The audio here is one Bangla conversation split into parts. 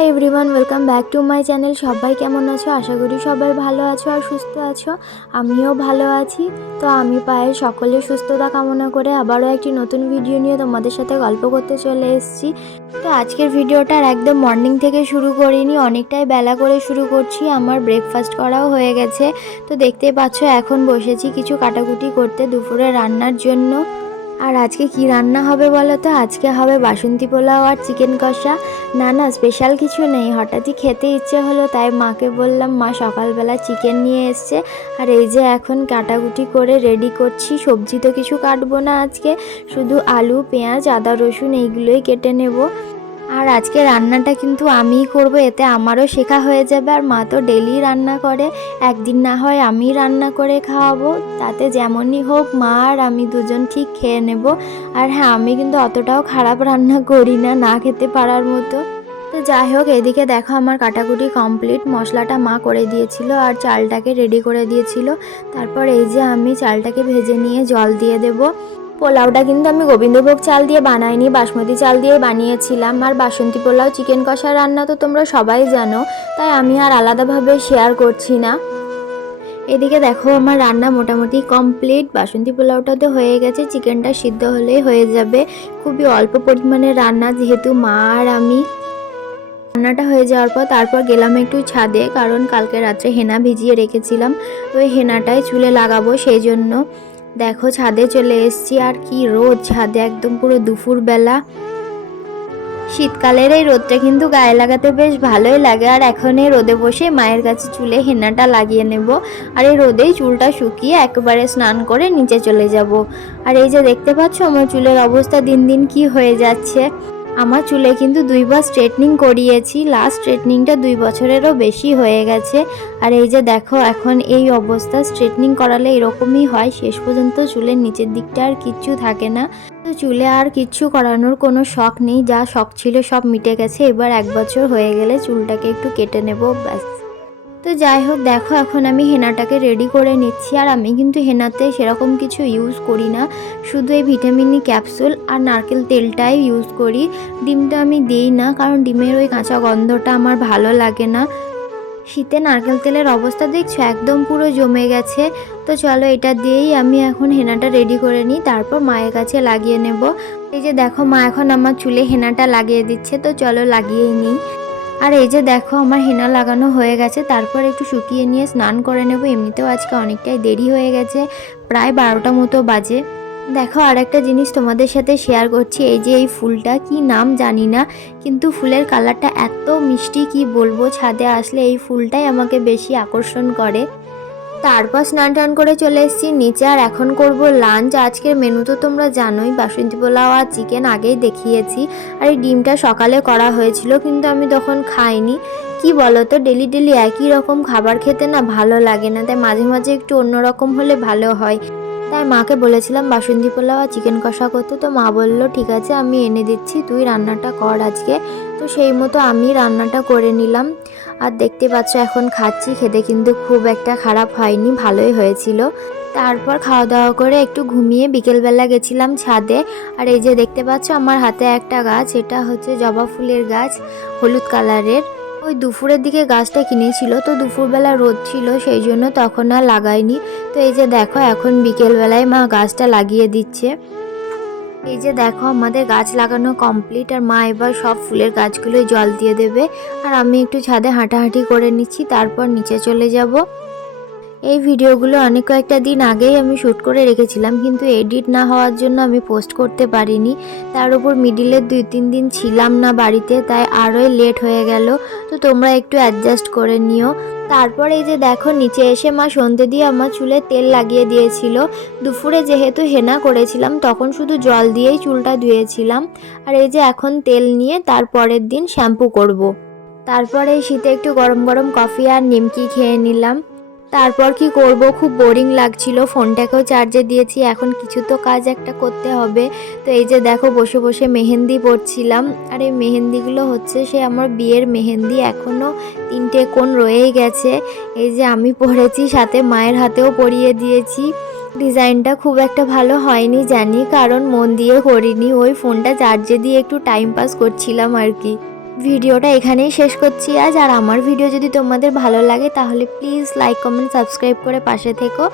Hi everyone, welcome back to my channel. সবাই কেমন আছো? আশা করি সবাই ভালো আছো আর সুস্থ আছো। আমিও ভালো আছি। তো আমি পায়ের সকলের সুস্থতা কামনা করে আবারও একটি নতুন ভিডিও নিয়ে তোমাদের সাথে গল্প করতে চলে এসেছি। তো আজকের ভিডিওটা একদম মর্নিং থেকে শুরু করিনি, অনেকটাই বেলা করে শুরু করছি। আমার ব্রেকফাস্ট করাও হয়ে গেছে। তো দেখতেই পাচ্ছ এখন বসেছি কিছু কাটাকুটি করতে দুপুরে রান্নার জন্য। আর আজকে কি রান্না হবে বলো তো? আজকে হবে বাসন্তী পোলাও আর চিকেন কষা। না স্পেশাল কিছু নেই, হঠাৎই খেতে ইচ্ছে হলো, তাই মাকে বললাম। মা সকালবেলা চিকেন নিয়ে এসছে। আর এই যে এখন কাটাকুটি করে রেডি করছি। সবজি তো কিছু কাটবো না আজকে, শুধু আলু, পেঁয়াজ, আদা, রসুন এইগুলোই কেটে নেব। আর আজকে রান্নাটা কিন্তু আমিই করব, এতে আমারও শেখা হয়ে যাবে। আর মা তো ডেলি রান্না করে, একদিন না হয় আমি রান্না করে খাওয়াবো। তাতে যেমনই হোক মা আর আমি দুজন ঠিক খেয়ে নেব। আর হ্যাঁ, আমি কিন্তু অতটাও খারাপ রান্না করি না, না খেতে পারার মতো। তো যাই হোক, এদিকে দেখো আমার কাটাকুটি কমপ্লিট। মশলাটা মা করে দিয়েছিল আর চালটাকে রেডি করে দিয়েছিল। তারপর এই যে আমি চালটাকে ভেজে নিয়ে জল দিয়ে দেবো। পোলাওটা কিন্তু আমি গোবিন্দভোগ চাল দিয়ে বানাইনি, বাসমতি চাল দিয়ে বানিয়েছিলাম। আর বাসন্তী পোলাও, চিকেন কষা রান্না তো তোমরা সবাই জানো, তাই আমি আর আলাদাভাবে শেয়ার করছি না। এদিকে দেখো আমার রান্না মোটামুটি কমপ্লিট। বাসন্তী পোলাওটা তো হয়ে গেছে, চিকেনটা সিদ্ধ হলেই হয়ে যাবে। খুবই অল্প পরিমাণে রান্না, যেহেতু মা আর আমি। রান্নাটা হয়ে যাওয়ার পর তারপর গেলাম একটু ছাদে, কারণ কালকে রাত্রে হেনা ভিজিয়ে রেখেছিলাম। ওই হেনাটাই চুলে লাগাবো, সেই জন্য দেখো ছাদে চলে এসেছি। আর কি রোদ ছাদে, একদম পুরো দুপুরবেলা। শীতকালের এই রোদটা কিন্তু গায়ে লাগাতে বেশ ভালোই লাগে। আর এখন এই রোদে বসে মায়ের কাছে চুলে হেনাটা লাগিয়ে নেব। আর এই রোদেই চুলটা শুকিয়ে একেবারে স্নান করে নিচে চলে যাব। আর এই যে দেখতে পাচ্ছ আমার চুলের অবস্থা দিন দিন কি হয়ে যাচ্ছে। আমার চুলে কিন্তু 2বার স্ট্রেটনিং করিয়েছি, লাস্ট স্ট্রেটনিংটা 2 বছরেরও বেশি হয়ে গেছে। আর এই যে দেখো এখন এই অবস্থা। স্ট্রেটনিং করালে এরকমই হয়, শেষ পর্যন্ত চুলের নিচের দিকটা আর কিচ্ছু থাকে না। তো চুলে আর কিচ্ছু করানোর কোনো শখ নেই, যা শখ ছিল সব মিটে গেছে। এবার 1 বছর হয়ে গেলে চুলটাকে একটু কেটে নেব, ব্যাস। তো যাই হোক, দেখো এখন আমি হেনাটাকে রেডি করে নিচ্ছি। আর আমি কিন্তু হেনাতে সেরকম কিছু ইউজ করি না, শুধু এই ভিটামিন ই ক্যাপসুল আর নারকেল তেলটাই ইউজ করি। ডিমটা আমি দিই না, কারণ ডিমের ওই কাঁচা গন্ধটা আমার ভালো লাগে না। শীতে নারকেল তেলের অবস্থা দেখছো, একদম পুরো জমে গেছে। তো চলো এটা দিয়েই আমি এখন হেনাটা রেডি করে নিই, তারপর মায়ের কাছে লাগিয়ে নেব। এই যে দেখো মা এখন আমার চুলে হেনাটা লাগিয়ে দিচ্ছে, তো চলো লাগিয়েই নিই। আর এই যে দেখো আমার হেনা লাগানো হয়ে গেছে, তারপর একটু শুকিয়ে নিয়ে স্নান করে নেব। এমনিতেও আজকে অনেকটাই দেরি হয়ে গেছে, প্রায় 12টা মতো বাজে। দেখো আর একটা জিনিস তোমাদের সাথে শেয়ার করছি। এই যে এই ফুলটা কি নাম জানি না, কিন্তু ফুলের কালারটা এত মিষ্টি, কি বলবো। ছাদে আসলে এই ফুলটাই আমাকে বেশি আকর্ষণ করে। তারপর স্নান টান করে চলে এসেছি নিচে। আর এখন করব লাঞ্চ। আজকের মেনু তো তোমরা জানোই, বাসন্তী পোলাও আর চিকেন আগেই দেখিয়েছি। আর এই ডিমটা সকালে করা হয়েছিল, কিন্তু আমি তখন খাইনি। কি বলো তো, ডেলি ডেলি একই রকম খাবার খেতে না ভালো লাগে না, তাই মাঝে মাঝে একটু অন্যরকম হলে ভালো হয়। তাই মাকে বলেছিলাম বাসন্তী পোলাও আর চিকেন কষা করতে, তো মা বললো ঠিক আছে আমি এনে দিচ্ছি, তুই রান্নাটা কর আজকে। তো সেই মতো আমি রান্নাটা করে নিলাম। আর দেখতে পাচ্ছ এখন খাচ্ছি, খেতে কিন্তু খুব একটা খারাপ হয়নি, ভালোই হয়েছিল। তারপর খাওয়া দাওয়া করে একটু ঘুমিয়ে বিকেলবেলা গেছিলাম ছাদে। আর এই যে দেখতে পাচ্ছ আমার হাতে একটা গাছ, এটা হচ্ছে জবা ফুলের গাছ, হলুদ কালারের। ওই দুপুরের দিকে গাছটা কিনেছিল, তো দুপুরবেলা রোদ ছিল, সেই জন্য তখন আর লাগাইনি। তো এই যে দেখো এখন বিকেলবেলায় মা গাছটা লাগিয়ে দিচ্ছে। এই যে দেখো আমাদের গাছ লাগানো কমপ্লিট। আর মা এবার সব ফুলের গাছগুলোই জল দিয়ে দেবে। আর আমি একটু ছাদে হাঁটাহাঁটি করে নিচ্ছি, তারপর নিচে চলে যাব। এই ভিডিওগুলো অনেক কয়েকটা দিন আগেই আমি শ্যুট করে রেখেছিলাম, কিন্তু এডিট না হওয়ার জন্য আমি পোস্ট করতে পারিনি। তার উপর মিডিলের 2-3 দিন ছিলাম না বাড়িতে, তাই আরোই লেট হয়ে গেল। তো তোমরা একটু অ্যাডজাস্ট করে নিও। তারপর এই যে দেখো নিচে এসে মা সন্ধে দিয়ে আমার চুলে তেল লাগিয়ে দিয়েছিল। দুপুরে যেহেতু হেনা করেছিলাম, তখন শুধু জল দিয়েই চুলটা ধুয়েছিলাম। আর এই যে এখন তেল নিয়ে তারপরের দিন শ্যাম্পু করব। তারপরে এই শীতে একটু গরম গরম কফি আর নিমকি খেয়ে নিলাম। তারপর কি করব, খুব বোরিং লাগছিল, ফোনটাকেও চার্জে দিয়েছি, এখন কিছু তো কাজ একটা করতে হবে। তো এই যে দেখো বসে বসে মেহেন্দি পরছিলাম। আর এই মেহেন্দিগুলো হচ্ছে সে আমার বিয়ের মেহেন্দি, এখনও 3টে কোণ রয়েই গেছে। এই যে আমি পরেছি, সাথে মায়ের হাতেও পরিয়ে দিয়েছি। ডিজাইনটা খুব একটা ভালো হয়নি জানি, কারণ মন দিয়ে করিনি, ওই ফোনটা চার্জে দিয়ে একটু টাইম পাস করছিলাম আর কি। ভিডিওটা এখানেই শেষ করছি আজ। আর আমার ভিডিও যদি তোমাদের ভালো লাগে তাহলে প্লিজ লাইক কমেন্ট সাবস্ক্রাইব করে পাশে থেকো।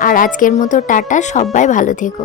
আর আজকের মতো টাটা, সবাই ভালো থেকো।